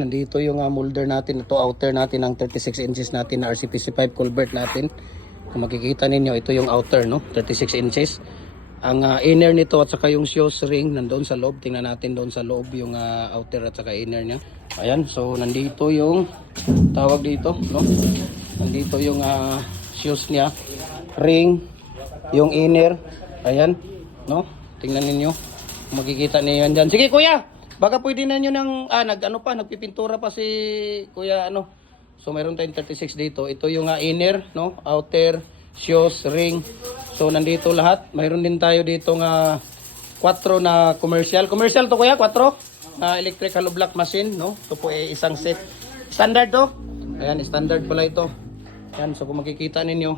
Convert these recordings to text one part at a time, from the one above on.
Nandito yung molder natin, ito outer natin ng 36 inches natin na RCPC5 culvert natin. Kung makikita ninyo, ito yung outer, no? 36 inches. Ang inner nito at saka yung shoes ring nandoon sa loob. Tingnan natin doon sa loob yung outer at saka inner niya. Ayan, so nandito yung tawag dito, no? Nandito yung shoes niya, ring, yung inner. Ayan, no? Tingnan ninyo. Makikita niyo yan dyan. Sige kuya! Baka pwede na nyo ng, nagpipintura pa si kuya, So, mayroon tayong 36 dito. Ito yung inner, no? Outer, shoes, ring. So, nandito lahat. Mayroon din tayo dito nga 4 na commercial. Commercial to kuya, 4? Na electric hollow block machine, no? Ito po ay isang set. Standard to? Ayan, standard pala ito. Ayan, so kung makikita ninyo,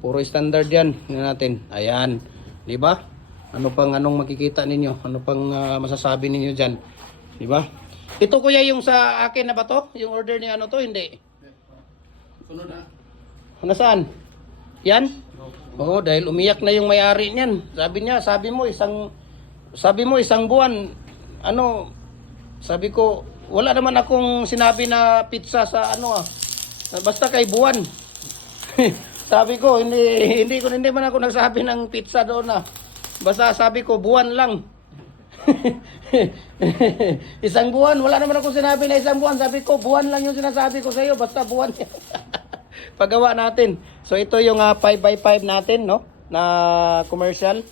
puro standard yan. Yan natin. Ayan. Diba? Ano pang anong makikita ninyo? Ano pang masasabi ninyo dyan? Diba? Ito kuya yung sa akin na ba to? Yung order ni to? Hindi. Sunod na. Nasaan? Yan? Oo, dahil umiyak na yung may-ari niyan. Sabi niya, sabi mo isang buwan. Sabi ko, wala naman akong sinabi na pizza sa basta kay buwan. Sabi ko, hindi man ako nagsabi ng pizza doon na. Basta sabi ko, buwan lang. Isang buwan. Wala naman ako sinabi na isang buwan. Sabi ko, buwan lang yung sinasabi ko sa iyo. Basta buwan. Paggawa natin. So, ito yung 5x5 natin, no? Na commercial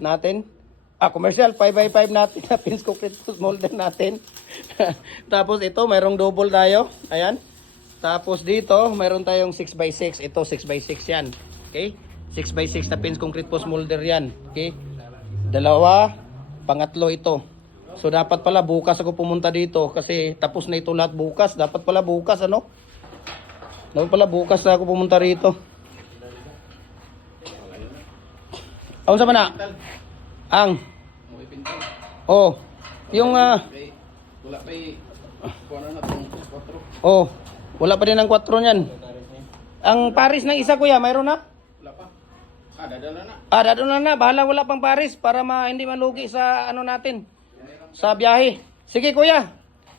natin. Commercial. 5x5 natin na pins concrete molder natin. Tapos ito, mayroong double tayo. Ayan. Tapos dito, mayroon tayong 6x6. Ito, 6x6 yan. Okay? 6x6 na pins concrete post molder yan. Okay? Dalawa, pangatlo ito. So dapat pala bukas ako pumunta dito kasi tapos na ito lahat bukas. Dapat pala bukas Dapat pala bukas na ako pumunta rito. Ano sa mana? Ang. Oh, yung Wala pa kuha na itong 4. Oh, wala pa din ang 4 niyan. Ang Paris ng isa kuya, mayroon na? Wala pa. Dadala na. Dadala na. Bahala wala pang Paris para hindi malugi sa natin. Sa biyahe. Sige kuya.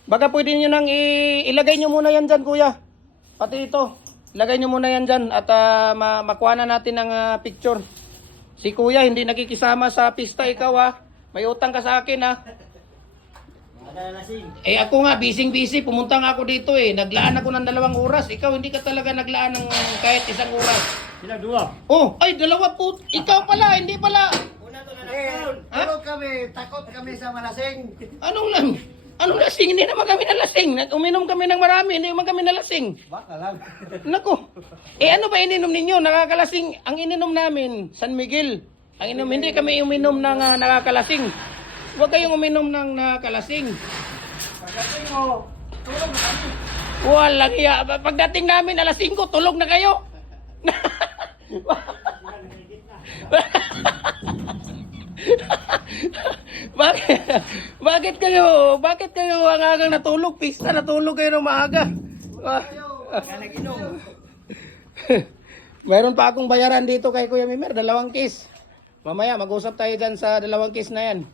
Baka pwede nyo nang ilagay nyo muna yan dyan kuya. Pati ito. Ilagay nyo muna yan dyan at makuha na natin ng picture. Si kuya hindi nakikisama sa pista, ikaw may utang ka sa akin ako nga busy pumunta nga ako dito naglaan ako ng 2 oras. Ikaw hindi ka talaga naglaan ng kahit 1 oras. Sila 2. Oh, ay 2 po. Ikaw pala, hindi pala. Una to na nakon. Takot kami sa malasing. Anong lasing? Hindi naman kami nalasing. Uminom kami ng marami, hindi naman kami nalasing. Baka lang. Nako. Ano ba ininom ninyo? Nakakalasing. Ang ininom namin, San Miguel. Hindi kami uminom ng nakakalasing. Huwag kayong uminom ng nakakalasing. Pagdating mo, tulog na kami. Walang iya. Pagdating namin alas 5, tulog na kayo. Bakit kayo ang agang natulog? Pista natulog kayo ng maaga. Mayroon pa akong bayaran dito kay Kuya Mimer, 2 case. Mamaya mag-usap tayo dyan sa 2 case na yan.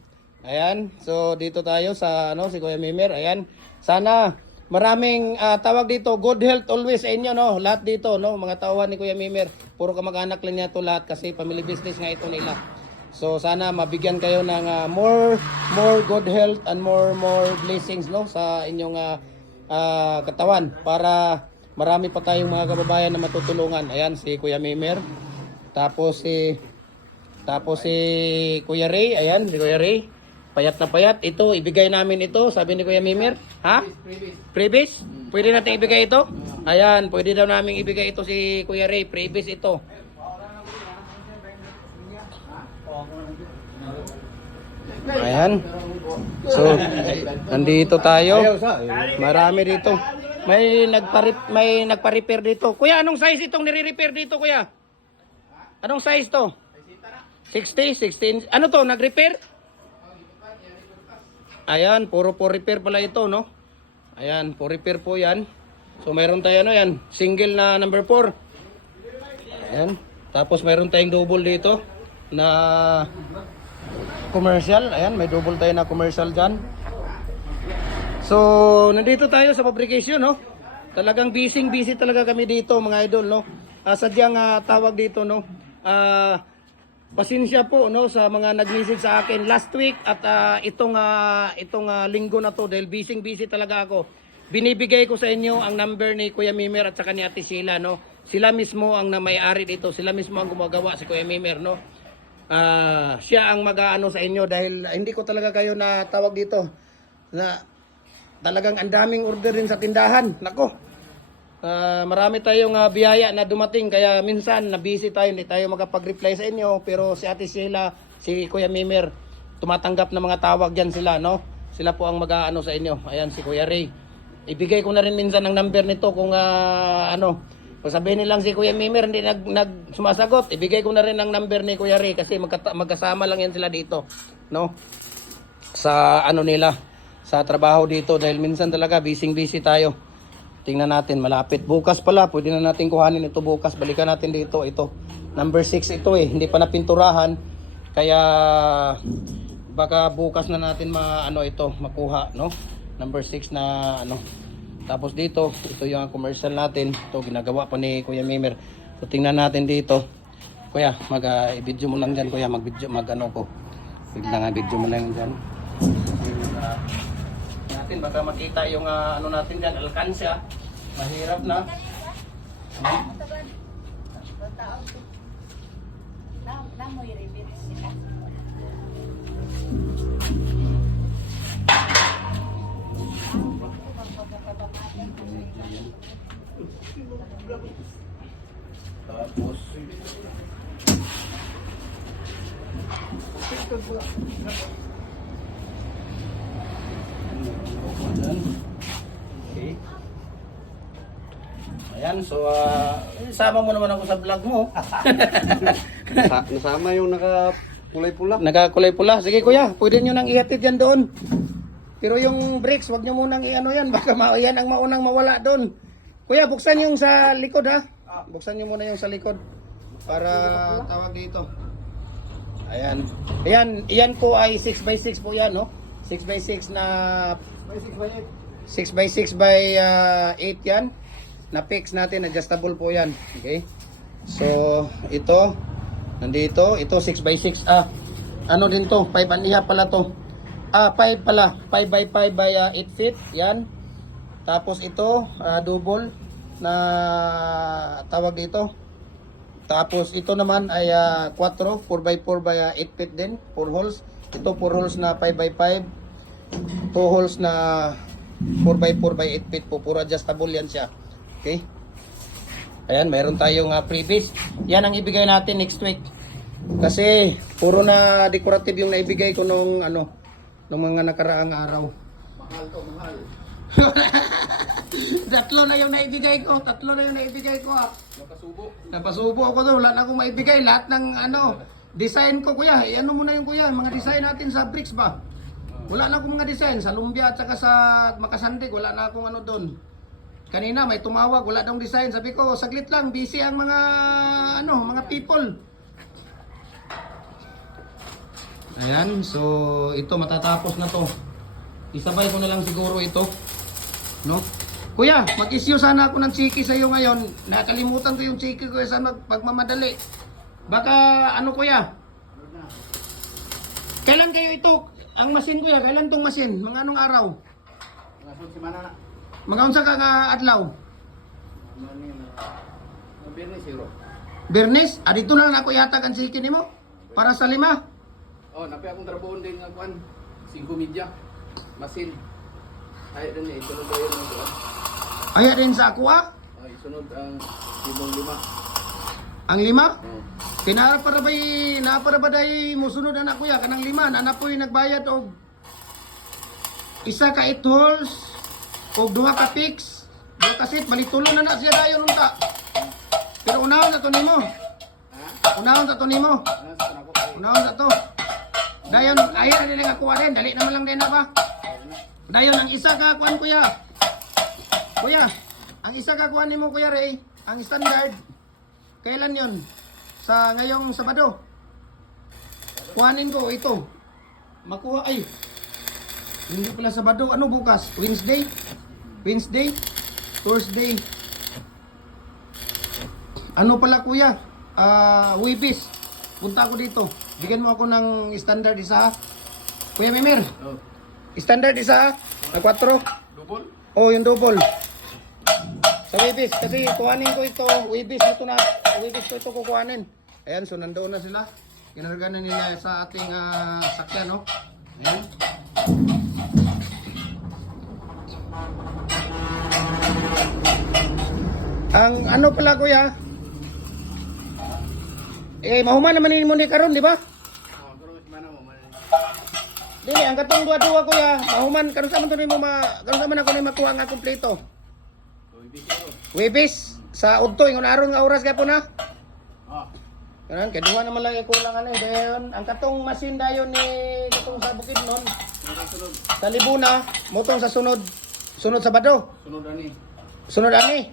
Ayan, so dito tayo sa si Kuya Mimer. Ayan, sana maraming tawag dito, good health always sa inyo, no? Lahat dito, no? Mga tauhan ni Kuya Mimer. Puro kamag-anak lang niya to lahat kasi family business nga ito nila. So sana mabigyan kayo ng more good health and more blessings, no? Sa inyong katawan para marami pa tayong mga kababayan na matutulungan. Ayan, si Kuya Mimer. Tapos si Kuya Ray. Ayan, si Kuya Ray. Payat na payat. Ito, ibigay namin ito. Sabi ni Kuya Mimer. Ha? Previous? Pwede natin ibigay ito? Ayan, pwede daw namin ibigay ito si Kuya Ray. Previous ito. Ayan. So, nandito tayo. Marami dito. May nagpa-repair dito. Kuya, anong size itong nire-repair dito, Kuya? Anong size to? 60, 16. Ano to, nag-repair? Ayan, puro repair pala ito, no? Ayan, repair po yan. So, mayroon tayo, yan, single na number 4. Ayan. Tapos, mayroon tayong double dito na commercial. Ayan, may double tayo na commercial dyan. So, So, nandito tayo sa fabrication, no? Talagang busy talaga kami dito, mga idol, no? Sadyang tawag dito, no? Pasensya po, no, sa mga nag-message sa akin last week at itong linggo na to dahil busy talaga ako. Binibigay ko sa inyo ang number ni Kuya Mimer at saka ni Ate Sheila, no? Sila mismo ang may-ari dito, sila mismo ang gumagawa, si Kuya Mimer, no? Siya ang mag-aano sa inyo dahil hindi ko talaga kayo na tawag dito na talagang ang daming order din sa tindahan. Nako. Marami tayong biyaya na dumating kaya minsan na busy tayo, hindi tayo makapag-reply sa inyo, pero si Ate Sheila, si Kuya Mimer tumatanggap ng mga tawag diyan sila, no? Sila po ang mag-aano sa inyo. Ayan si Kuya Ray. Ibigay ko na rin minsan ang number nito kung sabihin nilang si Kuya Mimer hindi nag sumasagot, ibigay ko na rin ang number ni Kuya Ray kasi magkasama lang yan sila dito, no? Sa nila, sa trabaho dito dahil minsan talaga busy tayo. Tingnan natin, malapit. Bukas pala, pwede na natin kuhanin ito bukas. Balikan natin dito, ito. Number 6 ito eh, hindi pa napinturahan. Kaya baka bukas na natin makuha, no? Number 6 na Tapos dito, ito yung commercial natin. Ito ginagawa pa ni Kuya Mimer. So tingnan natin dito. Kuya, i-video mo lang diyan, Kuya, mag-video ko. Biglang video mo lang diyan. Natin baka makita yung natin diyan, alkansya. Mahirap na. Tapos okay. Ayan, so isama mo naman ako sa vlog mo. Nasama yung nakakulay pula. Nakakulay pula. Sige kuya, pwede nyo nang ihatid yan doon. Pero yung brakes, wag nyo munang yan. Baka yan ang maunang mawala doon. Kuya, buksan yung sa likod ha. Buksan nyo muna yung sa likod. Para tawag dito. Ayan. Iyan po ay 6x6 po yan, no? 6x6 na 6x6 by 8 yan. Na-fix natin, adjustable po yan. Okay? So, ito, nandito, ito 6x6. Ano din to? 5 and a half pala to. 5 pala. 5x5 by 8 feet. Yan. Tapos ito, double na tawag dito. Tapos ito naman ay 4, 4x4 by 8 feet din. 4 holes. Ito 4 holes na 5x5. 2 holes na 4x4 by 8 feet po. Puro adjustable yan siya. Okay? Ayan, mayroon tayong freebies. Yan ang ibigay natin next week. Kasi puro na decorative yung naibigay ko nung mga nakaraang araw. Mahal to, mahal. Tatlo na yung naibigay ko. Napasubo ako doon. Wala na akong maibigay. Lahat ng design ko, kuya. Ano muna yung kuya, mga design natin sa bricks ba? Wala na akong mga design. Sa lumbia at saka sa makasandig, wala na akong doon. Kanina may tumawag, wala daw design. Sabi ko, saglit lang, busy ang mga people. Ayan, so ito matatapos na to. Isabay ko na lang siguro ito. No? Kuya, mag-issue sana ako ng chiki sa iyo ngayon. Nakalimutan ko yung chiki ko sa pagmamadali. Baka kuya? Kailan kayo ito? Ang masin kuya, kailan tong masin? Mga anong araw? Nasod si Mana na. Mga unsa ka adlaw? Birnis, zero. Bernes? Dito na lang ako yata kan chiki nimo para sa 5. Oh, napi akong trabaho din nga kuan. 5 media. Masin. Ay din ni sunod dayon ng kuan. Aya din sa ako Ay sunod ang 5. Ang 5? Oh. Kinara para ba day musunod anak kuya kanang 5 na po'y nagbayad og isa ka 8 holes og 2 ka fix. 2 ka set bali tulo na siya dayon unta. Pero unahon sa to nimo. Unahon sa to nimo. Unahon sa to. Dayon aya din nga kuha din, dali naman lang din na ba? Dayon ang isa ka kuan kuya. Kuya, ang isa ka kuan nimo kuya Ray, ang standard. Kailan 'yon? Sa ngayong Sabado. Kuhanin ko ito. Makuha ay. Hindi pala Sabado. Ano bukas? Wednesday? Wednesday? Thursday? Ano pala kuya? Wibis. Punta ako dito. Bigyan mo ako ng standard isa ha? Kuya Mimir, Oh. standard isa ha? Na 4? Double? Oh, yung double. Sa Wibis. Kasi kuhanin ko ito. Wibis ito na. Wibis ko ito kukuhanin. Ayan, so nandoon na sila. Kinarga na nila sa ating sakyan, no? Ayan. Ang ano pala kuya? Mahuman naman mo ni karon, di ba? Oh, pero mana mo man. Dili, ang katong duwa-duwa kuya, mahuman karon sa man to nimo karon sa man ako ni makuha nga kompleto. So ibig ko. Wibis sa udto ingon aron nga oras gyapon na. Ah. Karon kay duha naman lang kulang ano dayon. Ang katong masin dayon ni katong sa Bukidnon Sunod. sa Libuna, motong sa sunod Sabado. Sunod ani. Sunod ani.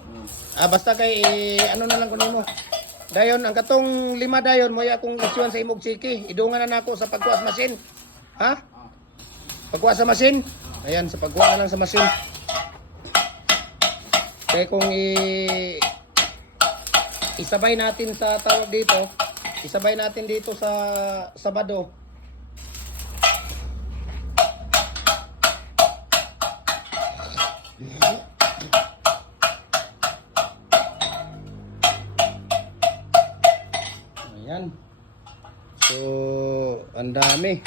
Basta kay ano na lang kuno mo. Dayon ang katong 5 dayon mo akong isyuan sa imog chiki. Idungan na nako sa pagkuha sa masin. Ha? Pagkuha sa masin? Ayan, sa pagkuha na lang sa masin. Kaya kung isabay natin sa tawag dito, isabay natin dito sa Sabado. Ayan. So, ang dami.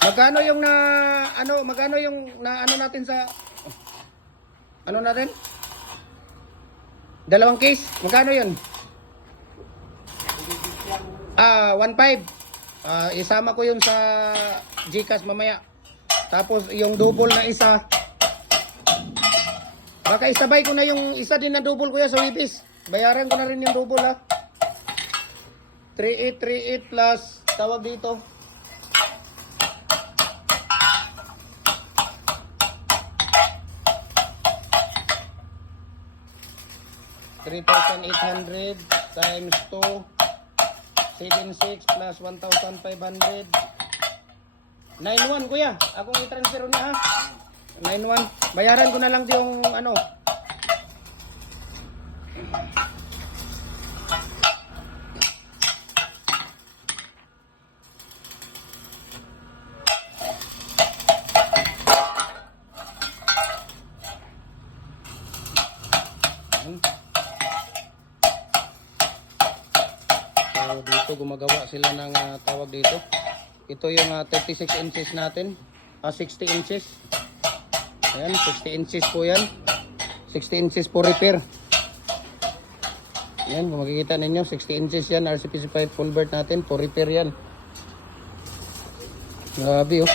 Magkano yung magkano yung na ano natin sa ano natin? 2 case, magkano yun? 1.5. Isama ko yun sa GCash mamaya. Tapos yung double na isa, baka isabay ko na yung isa din na double kuya sa Wibis. Bayaran ko na rin yung double ha. 3838 plus tawag dito. $3,800 times 2 7,600 plus 1,500 9,100 kuya. Akong i-transfer niya ha. 9,100. Bayaran ko na lang yung ano. So dito gumagawa sila ng tawag dito. Ito yung 36 inches natin. 60 inches. Ayan, 60 inches po yan. 60 inches po repair. Ayan, kung makikita ninyo, 60 inches yan. RCP-5 culvert natin. Po repair yan. Grabe oh.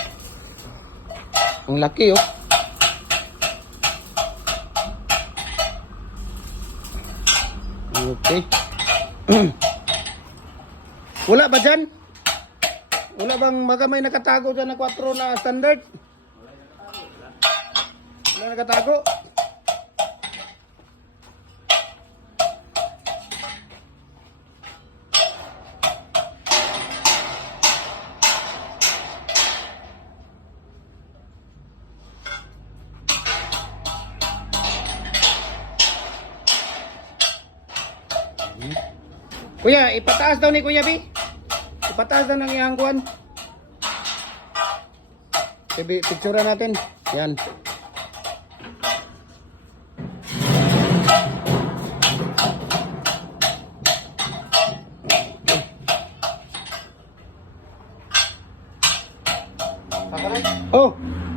Ang laki oh. Okay. Wala ba dyan? Wala bang may nakatago dyan na 4 na standard? Wala nakatago? Kuya, ipataas daw ni Kuya B. Ipataas daw ng iyang kuwan. Picture natin. Yan.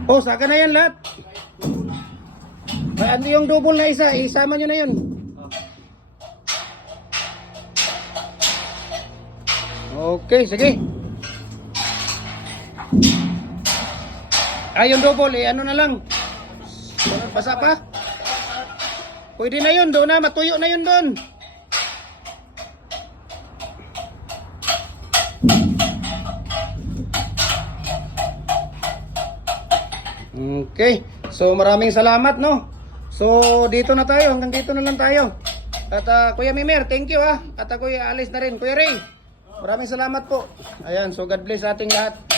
Oh, saka na yan lahat. Ano yung double na isa? Isama nyo na yun. Okay, sige. Yung double ano na lang. Basa pa. Pwede na yun, doon na, matuyo na yun doon. Okay, so maraming salamat no. So dito na tayo, hanggang dito na lang tayo. At Kuya Mimir, thank you ha. At ako aalis na rin, Kuya Ray. Maraming salamat po. Ayan, so God bless sa ating lahat.